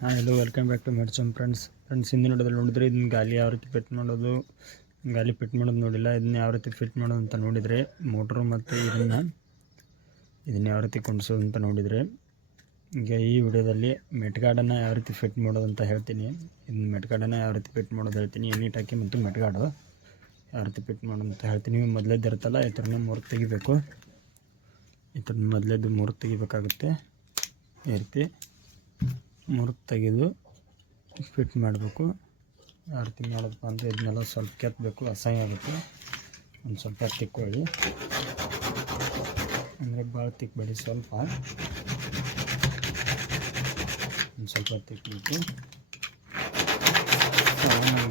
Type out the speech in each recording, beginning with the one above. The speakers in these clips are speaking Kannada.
ಹಾಂ ಎಲ್ಲೋ ವೆಲ್ಕಮ್ ಬ್ಯಾಕ್ ಟು ಮೆಡ್ಸಮ್ ಫ್ರೆಂಡ್ಸ್ ಫ್ರೆಂಡ್ಸ್ ಹಿಂದಿನ ನೋಡೋದ್ರಲ್ಲಿ ನೋಡಿದ್ರೆ ಇದನ್ನ ಗಾಲಿ ಯಾವ ರೀತಿ ಫಿಟ್ ಮಾಡೋದು ಗಾಲಿ ಫಿಟ್ ಮಾಡೋದು ನೋಡಿಲ್ಲ, ಇದನ್ನ ಯಾವ ರೀತಿ ಫಿಟ್ ಮಾಡೋದು ಅಂತ ನೋಡಿದರೆ ಮೋಟ್ರು ಮತ್ತು ಇದನ್ನು, ಇದನ್ನ ಯಾವ ರೀತಿ ಕುಣಿಸೋದು ಅಂತ ನೋಡಿದರೆ, ಈಗ ಈ ವಿಡಿಯೋದಲ್ಲಿ ಮೆಟ್ಗಾಡನ್ನು ಯಾವ ರೀತಿ ಫಿಟ್ ಮಾಡೋದು ಅಂತ ಹೇಳ್ತೀನಿ. ಇದನ್ನ ಮೆಟ್ಗಾಡನ್ನು ಯಾವ ರೀತಿ ಫಿಟ್ ಮಾಡೋದು ಹೇಳ್ತೀನಿ. ಎಣ್ಣೆ ಟಾಕಿ ಮತ್ತು ಮೆಟ್ಗಾಡು ಯಾವ ರೀತಿ ಫಿಟ್ ಮಾಡೋದು ಅಂತ ಹೇಳ್ತೀನಿ. ಮೊದಲೇದು ಇರುತ್ತಲ್ಲ, ಈ ಥರನೇ ಮೂರು ತೆಗಿಬೇಕು. ಈ ಥರ ಮೊದಲೇದು ಮೂರು ತೆಗಿಬೇಕಾಗುತ್ತೆ. ಈ ರೀತಿ. ಮುರಿದು ತೆಗೆದು ಫಿಟ್ ಮಾಡಬೇಕು. ಎರಡು ತಿಂಗಳಪ್ಪ ಮಾಡೋದಪ್ಪ ಅಂದರೆ ಇದನ್ನೆಲ್ಲ ಸ್ವಲ್ಪ ಕೆತ್ತಬೇಕು ಅಸಹ್ಯ ಆಗುತ್ತೆ. ಒಂದು ಸ್ವಲ್ಪ ತಿಕ್ಕೊಳ್ಳಿ ಅಂದರೆ ಭಾಳ ತಿಕ್ಕಬೇಡಿ ಸ್ವಲ್ಪ. ಒಂದು ಸ್ವಲ್ಪ ತಿಕ್ಕಬೇಕು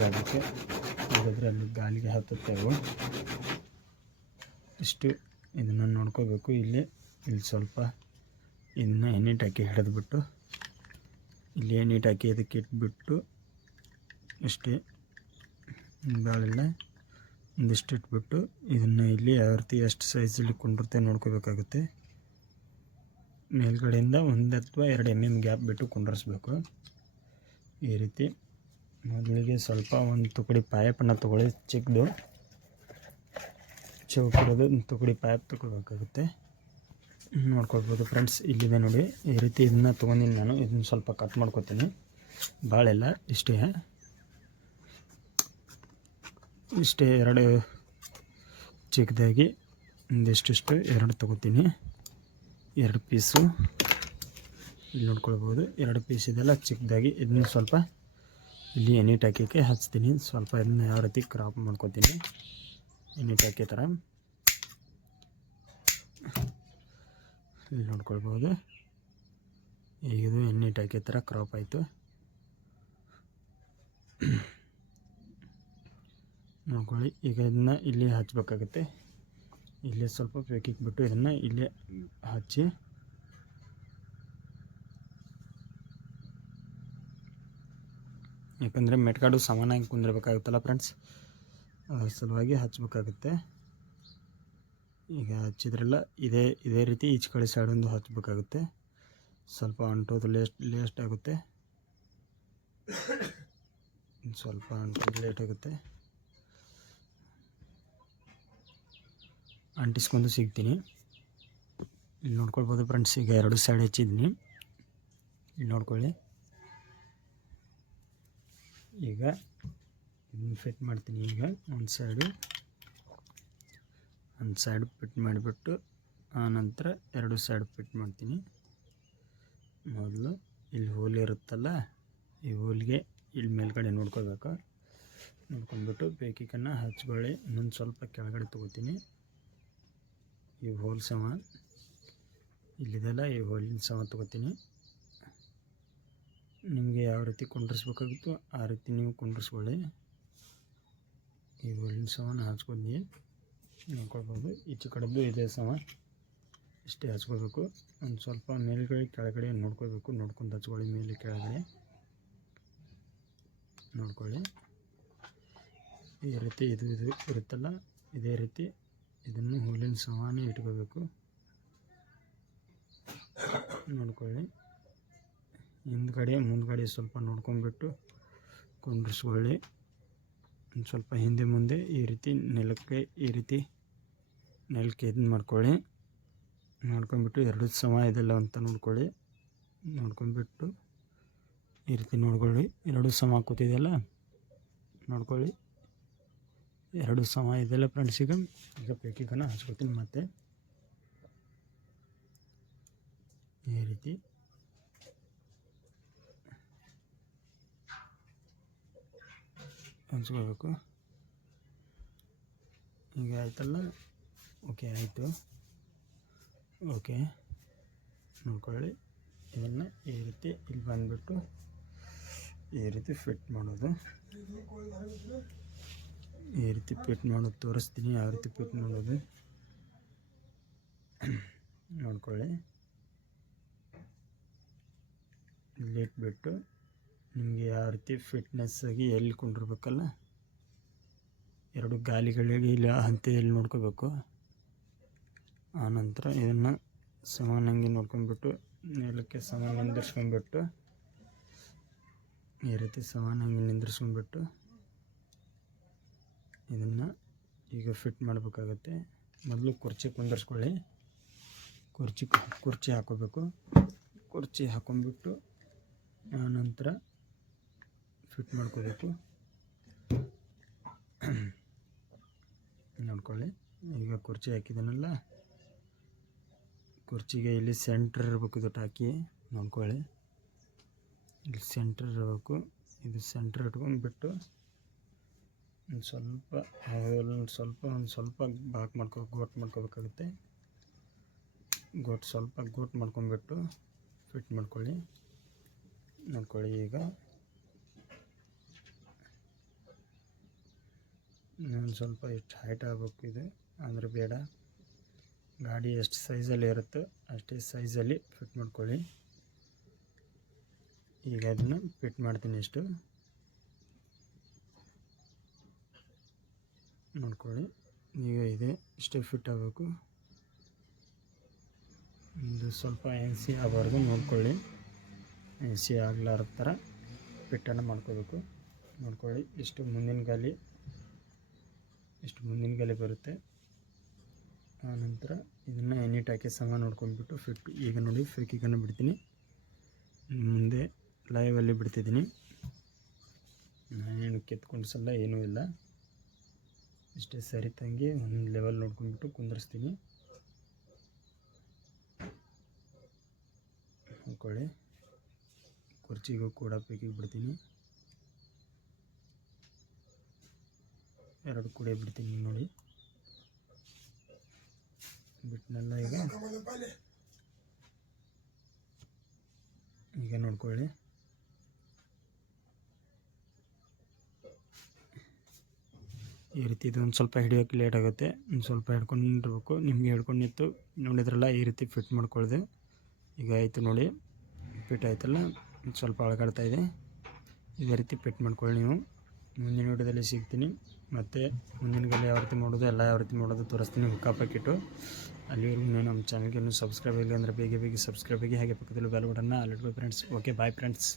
ಆಗುತ್ತೆ. ಹಾಗಾದರೆ ಅಲ್ಲಿ ಗಾಲಿಗೆ ಹತ್ತುತ್ತೆ ಅವು. ಇಷ್ಟು ಇದನ್ನು ನೋಡ್ಕೋಬೇಕು. ಇಲ್ಲಿ ಇಲ್ಲಿ ಸ್ವಲ್ಪ ಇದನ್ನ ಎಣ್ಣೆ ಹಾಕಿ ಹಿಡಿದ್ಬಿಟ್ಟು ಇಲ್ಲಿ ನೀಟಾಕಿ ಅದಕ್ಕೆ ಇಟ್ಬಿಟ್ಟು ಇಷ್ಟೇ ಭಾಳಿಲ್ಲ ಒಂದಿಷ್ಟು ಇಟ್ಬಿಟ್ಟು ಇದನ್ನು ಇಲ್ಲಿ ಯಾವ ರೀತಿ ಎಷ್ಟು ಸೈಜಲ್ಲಿ ಕೊಂಡಿರುತ್ತೆ ನೋಡ್ಕೋಬೇಕಾಗುತ್ತೆ. ಮೇಲ್ಗಡೆಯಿಂದ ಒಂದು ಅಥವಾ ಎರಡು ಎಂ ಎಂ ಗ್ಯಾಪ್ ಬಿಟ್ಟು ಕುಂಡ್ರಿಸ್ಬೇಕು. ಈ ರೀತಿ ಮೊದಲಿಗೆ ಸ್ವಲ್ಪ ಒಂದು ತುಕಡಿ ಪಾಯಪನ್ನು ತೊಗೊಳ್ಳಿ ಚಿಕ್ಕದು ಚೌಕಿರೋದು ಒಂದು ತುಕಡಿ ಪಾಯಪ್ ತೊಗೊಳ್ಬೇಕಾಗುತ್ತೆ. ನೋಡ್ಕೊಳ್ಬೋದು ಫ್ರೆಂಡ್ಸ್ ಇಲ್ಲಿದೆ ನೋಡಿ. ಈ ರೀತಿ ಇದನ್ನ ತೊಗೊಂಡಿನಿ ನಾನು. ಇದನ್ನ ಸ್ವಲ್ಪ ಕಟ್ ಮಾಡ್ಕೊತೀನಿ. ಭಾಳೆಲ್ಲ ಇಷ್ಟೇ. ಇಷ್ಟೇ ಎರಡು ಚಿಕ್ಕದಾಗಿ ಒಂದಿಷ್ಟಿಷ್ಟು ಎರಡು ತೊಗೋತೀನಿ. ಎರಡು ಪೀಸು ಇಲ್ಲಿ ನೋಡ್ಕೊಳ್ಬೋದು. ಎರಡು ಪೀಸ್ ಇದೆಲ್ಲ ಚಿಕ್ಕದಾಗಿ. ಇದನ್ನ ಸ್ವಲ್ಪ ಇಲ್ಲಿ ಎಣ್ಣೆ ಟಾಕಿಗೆ ಹಚ್ತೀನಿ. ಸ್ವಲ್ಪ ಇದನ್ನ ಯಾವ ರೀತಿ ಕ್ರಾಪ್ ಮಾಡ್ಕೊತೀನಿ. ಎಣ್ಣೆ ಟಾಕಿ ಥರ ಇಲ್ಲಿ ನೋಡ್ಕೊಳ್ಬೋದು. ಈಗ ಇದು ಎಣ್ಣೆ ಹಾಕಿ ಥರ ಕ್ರಾಪ್ ಆಯಿತು. ನೋಡ್ಕೊಳ್ಳಿ, ಈಗ ಇದನ್ನ ಇಲ್ಲಿ ಹಚ್ಚಬೇಕಾಗತ್ತೆ ಇಲ್ಲಿ ಸ್ವಲ್ಪ ಬೇಕಿಗೆ ಬಿಟ್ಟು ಇದನ್ನು ಇಲ್ಲೇ ಹಚ್ಚಿ. ಯಾಕಂದರೆ ಮೆಟ್ಕಾಡು ಸಮಾನಾಗಿ ಕುಂದಿರಬೇಕಾಗುತ್ತಲ್ಲ ಫ್ರೆಂಡ್ಸ್ ಸಲುವಾಗಿ ಹಚ್ಚಬೇಕಾಗುತ್ತೆ ಈಗ ಹಚ್ಚಿದ್ರಲ್ಲ ಇದೇ ಇದೇ ರೀತಿ ಈಚೆ ಕಡೆ ಸೈಡೊಂದು ಹಚ್ಚಬೇಕಾಗುತ್ತೆ ಸ್ವಲ್ಪ ಅಂಟೋದು ಲೇಸ್ಟ್ ಲೇಸ್ಟ್ ಆಗುತ್ತೆ. ಸ್ವಲ್ಪ ಅಂಟೋದು ಲೇಟ್ ಆಗುತ್ತೆ. ಅಂಟಿಸ್ಕೊಂಡು ಸಿಗ್ತೀನಿ. ಇಲ್ಲಿ ನೋಡ್ಕೊಳ್ಬೋದು ಫ್ರೆಂಡ್ಸ್ ಈಗ ಎರಡು ಸೈಡ್ ಹಚ್ಚಿದ್ದೀನಿ. ಇಲ್ಲಿ ನೋಡ್ಕೊಳ್ಳಿ. ಈಗ ಇದನ್ನು ಫಿಟ್ ಮಾಡ್ತೀನಿ ಈಗ ಒಂದು ಸೈಡು ಒಂದು ಸೈಡ್ ಫಿಟ್ ಮಾಡಿಬಿಟ್ಟು ಆನಂತರ ಎರಡು ಸೈಡ್ ಫಿಟ್ ಮಾಡ್ತೀನಿ. ಮೊದಲು ಇಲ್ಲಿ ಹೋಲ್ ಇರುತ್ತಲ್ಲ, ಈ ಹೋಲ್ಗೆ ಇಲ್ಲಿ ಮೇಲ್ಗಡೆ ನೋಡ್ಕೋಬೇಕು ನೋಡ್ಕೊಂಡ್ಬಿಟ್ಟು ಬೇಕಿಕನ್ನು ಹಚ್ಕೊಳ್ಳಿ. ಇನ್ನೊಂದು ಸ್ವಲ್ಪ ಕೆಳಗಡೆ ತೊಗೋತೀನಿ. ಈ ಹೋಲ್ ಸಮ, ಇಲ್ಲಿದೆಲ್ಲ ಈ ಹೋಲಿನ ಸಮ ತೊಗೋತೀನಿ. ನಿಮಗೆ ಯಾವ ರೀತಿ ಕುಂಡ್ರಿಸ್ಬೇಕಾಗಿತ್ತು ಆ ರೀತಿ ನೀವು ಕುಂಡ್ರಿಸ್ಕೊಳ್ಳಿ. ಈ ಹೋಲಿನ ಸಮನ ಹಚ್ಕೊಂಡು. ನೋಡ್ಕೊಳ್ಬೋದು. ಈಚೆ ಕಡೆದು ಇದೇ ಸಮ. ಇಷ್ಟೇ ಹಚ್ಕೋಬೇಕು. ಒಂದು ಸ್ವಲ್ಪ ಮೇಲುಗಡೆ, ಕೆಳಗಡೆ ನೋಡ್ಕೋಬೇಕು ನೋಡ್ಕೊಂಡು ಹಚ್ಕೊಳ್ಳಿ ಮೇಲೆ, ಕೆಳಗಡೆ. ನೋಡ್ಕೊಳ್ಳಿ. ಈ ರೀತಿ ಇದು ಇದು ಇರುತ್ತಲ್ಲ, ಇದೇ ರೀತಿ ಇದನ್ನು ಹುಲ್ಲಿನ ಸಮಾನೇ ಇಟ್ಕೋಬೇಕು ನೋಡ್ಕೊಳ್ಳಿ. ಹಿಂದ್ಗಡೆ, ಮುಂದ್ಗಡೆ ಸ್ವಲ್ಪ ನೋಡ್ಕೊಂಡ್ಬಿಟ್ಟು ಕುಂಡ್ರಿಸ್ಕೊಳ್ಳಿ. ಒಂದು ಸ್ವಲ್ಪ ಹಿಂದೆ, ಮುಂದೆ ಈ ರೀತಿ ನೆಲಕ್ಕೆ ಈ ರೀತಿ ನೆಲಕ್ಕೆ ಇದನ್ನ ಮಾಡ್ಕೊಳ್ಳಿ. ನೋಡ್ಕೊಂಡ್ಬಿಟ್ಟು ಎರಡು ಸಮ ಇದೆಲ್ಲ ಅಂತ ನೋಡ್ಕೊಳ್ಳಿ. ನೋಡ್ಕೊಂಡ್ಬಿಟ್ಟು ಈ ರೀತಿ ನೋಡ್ಕೊಳ್ಳಿ. ಎರಡು ಸಮ ಕೂತಿದೆಯಲ್ಲ? ನೋಡ್ಕೊಳ್ಳಿ. ಎರಡು ಸಮ ಇದೆಲ್ಲ ಫ್ರೆಂಡ್ಸ್ ಈಗ ಈಗ ಬೇಕಿಗನ ಹಚ್ಕೊತೀನಿ ಮತ್ತೆ. ಈ ರೀತಿ. ಹಂಚ್ಕೊಳ್ಬೇಕು ಈಗ ಆಯ್ತಲ್ಲ? ಓಕೆ, ಆಯಿತು. ಓಕೆ. ನೋಡ್ಕೊಳ್ಳಿ. ಇದನ್ನು ಈ ರೀತಿ ಇಲ್ಲಿ ಬಂದುಬಿಟ್ಟು ಈ ರೀತಿ ಫಿಟ್ ಮಾಡೋದು. ಈ ರೀತಿ ಫಿಟ್ ಮಾಡೋದು, ತೋರಿಸ್ತೀನಿ ಯಾವ ರೀತಿ ಫಿಟ್ ಮಾಡೋದು. ನೋಡ್ಕೊಳ್ಳಿ. ಇಲ್ಲಿಟ್ಬಿಟ್ಟು ನಿಮಗೆ ಯಾವ ರೀತಿ ಫಿಟ್ನೆಸ್ಸಾಗಿ ಎಲ್ಲಿ ಕೊಂಡಿರ್ಬೇಕಲ್ಲ ಎರಡು ಗಾಲಿಗಳಿಗೆ ಇಲ್ಲಿ, ಅಂತ ಎಲ್ಲಿ ನೋಡ್ಕೋಬೇಕು ಆನಂತರ ಇದನ್ನು ಸಮಾನಂಗೆ ನೋಡ್ಕೊಂಡ್ಬಿಟ್ಟು ನೆಲಕ್ಕೆ ಸಮಾನ ನಿಂದಿರ್ಸ್ಕೊಂಡ್ಬಿಟ್ಟು, ಈ ರೀತಿ ಸಮಾನಂಗಿ ನಿಂದ್ರಿಸ್ಕೊಂಡ್ಬಿಟ್ಟು ಇದನ್ನು ಈಗ ಫಿಟ್ ಮಾಡಬೇಕಾಗತ್ತೆ. ಮೊದಲು ಕುರ್ಚಿ ಕುಂದರ್ಸ್ಕೊಳ್ಳಿ. ಕುರ್ಚಿ ಕುರ್ಚಿ ಹಾಕೋಬೇಕು. ಕುರ್ಚಿ ಹಾಕೊಂಡ್ಬಿಟ್ಟು ಆನಂತರ ಫಿಟ್ ಮಾಡ್ಕೋಬೇಕು. ನೋಡ್ಕೊಳ್ಳಿ. ಈಗ ಕುರ್ಚಿ ಹಾಕಿದ್ದೀನಲ್ಲ ಕುರ್ಚಿಗೆ ಇಲ್ಲಿ ಸೆಂಟ್ರ್ ಇರಬೇಕು ಇದು ಟಾಕಿ ನೋಡ್ಕೊಳ್ಳಿ. ಇಲ್ಲಿ ಸೆಂಟ್ರ್ ಇರಬೇಕು. ಇದು ಸೆಂಟ್ರ್ ಇಟ್ಕೊಂಡ್ಬಿಟ್ಟು ಒಂದು ಸ್ವಲ್ಪ ಒಂದು ಸ್ವಲ್ಪ ಒಂದು ಸ್ವಲ್ಪ ಬಾಕ್ ಮಾಡ್ಕೊ, ಗೋಟ್ ಮಾಡ್ಕೋಬೇಕಾಗುತ್ತೆ. ಗೋಟ್ ಸ್ವಲ್ಪ ಗೋಟ್ ಮಾಡ್ಕೊಂಡ್ಬಿಟ್ಟು ಫಿಟ್ ಮಾಡ್ಕೊಳ್ಳಿ. ನೋಡ್ಕೊಳ್ಳಿ ಈಗ. ಇನ್ನೊಂದು ಸ್ವಲ್ಪ ಹೆಚ್ಚು ಹೈಟ್ ಆಗಬೇಕು ಇದು. ಅಂದರೆ ಬೇಡ. ಗಾಡಿ ಎಷ್ಟು ಸೈಜಲ್ಲಿ ಇರುತ್ತೋ, ಅಷ್ಟೇ ಸೈಜಲ್ಲಿ ಫಿಟ್ ಮಾಡ್ಕೊಳ್ಳಿ. ಈಗ ಅದನ್ನು ಫಿಟ್ ಮಾಡ್ತೀನಿ ಇಷ್ಟು. ನೋಡ್ಕೊಳ್ಳಿ, ಈಗ ಇದೆ, ಇಷ್ಟೇ ಫಿಟ್ ಆಗಬೇಕು. ಇದು ಸ್ವಲ್ಪ ಎನ್ ಸಿ ಆಗಬಾರ್ದು, ನೋಡ್ಕೊಳ್ಳಿ. ಎನ್ ಸಿ ಆಗ್ಲಾರ ಥರ ಫಿಟ್ಟನ್ನು ಮಾಡ್ಕೋಬೇಕು. ನೋಡ್ಕೊಳ್ಳಿ, ಇಷ್ಟು ಮುಂದಿನ ಗಾಲಿ ಇಷ್ಟು ಮುಂದಿನ ಗಾಲಿ ಬರುತ್ತೆ. ಆನಂತರ ಇದನ್ನು ಹಾಕಿ ಸಮ ನೋಡ್ಕೊಂಡ್ಬಿಟ್ಟು ಫಿಟ್ ಈಗ ನೋಡಿ ಫ್ರಿಕ್ಕಿಗನ್ನು ಬಿಡ್ತೀನಿ ಮುಂದೆ ಲೈವಲ್ಲಿ ಬಿಡ್ತಿದ್ದೀನಿ. ನಾನೇನು ಸಲ ಏನೂ ಇಲ್ಲ. ಇಷ್ಟೇ ಸರಿ ತಂಗಿ, ಒಂದು ಲೆವೆಲ್ ನೋಡ್ಕೊಂಡ್ಬಿಟ್ಟು ಕುಂದರ್ಸ್ತೀನಿ. ಹಾಕೊಳ್ಳಿ ಕುರ್ಚಿಗೂ ಕೂಡ ಪೇಕಿಗೆ ಬಿಡ್ತೀನಿ. ಎರಡು ಕೂಡ ಬಿಡ್ತೀನಿ ನೋಡಿ. ಬಿಟ್ಟನೆಲ್ಲ ಈಗ. ಈಗ ನೋಡ್ಕೊಳ್ಳಿ. ಈ ರೀತಿ ಇದು ಒಂದು ಸ್ವಲ್ಪ ಹಿಡಿಯೋಕ್ಕೆ ಲೇಟ್ ಆಗುತ್ತೆ. ಒಂದು ಸ್ವಲ್ಪ ಹಿಡ್ಕೊಂಡಿರಬೇಕು. ನಿಮಗೆ ಹಿಡ್ಕೊಂಡು ನಿಂತು ನೋಡಿದ್ರಲ್ಲ, ಈ ರೀತಿ ಫಿಟ್ ಮಾಡ್ಕೊಳ್ದೆ. ಈಗ ಆಯಿತು ನೋಡಿ. ಫಿಟ್ ಆಯ್ತಲ್ಲ ಸ್ವಲ್ಪ ಅಳಗಾಡ್ತಾ ಇದೆ. ಇದೇ ರೀತಿ ಫಿಟ್ ಮಾಡ್ಕೊಳ್ಳಿ ನೀವು. ಮುಂದಿನ ವಿಡಿಯೋದಲ್ಲಿ ಸಿಗ್ತೀನಿ. ಮತ್ತು ಮುಂದಿನ ಗಲ್ಲಿ ಯಾವ ರೀತಿ ಮಾಡೋದು, ಎಲ್ಲ ಯಾವ ರೀತಿ ಮಾಡೋದು ತೋರಿಸ್ತೀನಿ ಹುಕ್ಕಾ ಪ್ಯಾಕೆಟು ಅಲ್ಲಿವರೆಗೂ ನಮ್ಮ ಚಾನಲ್ಗೆ ಇನ್ನೂ ಸಬ್ಸ್ಕ್ರೈಬ್ ಇಲ್ಲ ಅಂದರೆ ಬೇಗ ಬೇಗ ಸಬ್ಸ್ಕ್ರೈಬ್ ಆಗಿ ಹಾಗೆ ಪಕ್ಕದಲ್ಲಿ ಬೆಲ್ ಬಟನ್ನ ಅಲ್ಲಿಟ್ಬೋದು ಫ್ರೆಂಡ್ಸ್ ಓಕೆ ಬಾಯ್ ಫ್ರೆಂಡ್ಸ್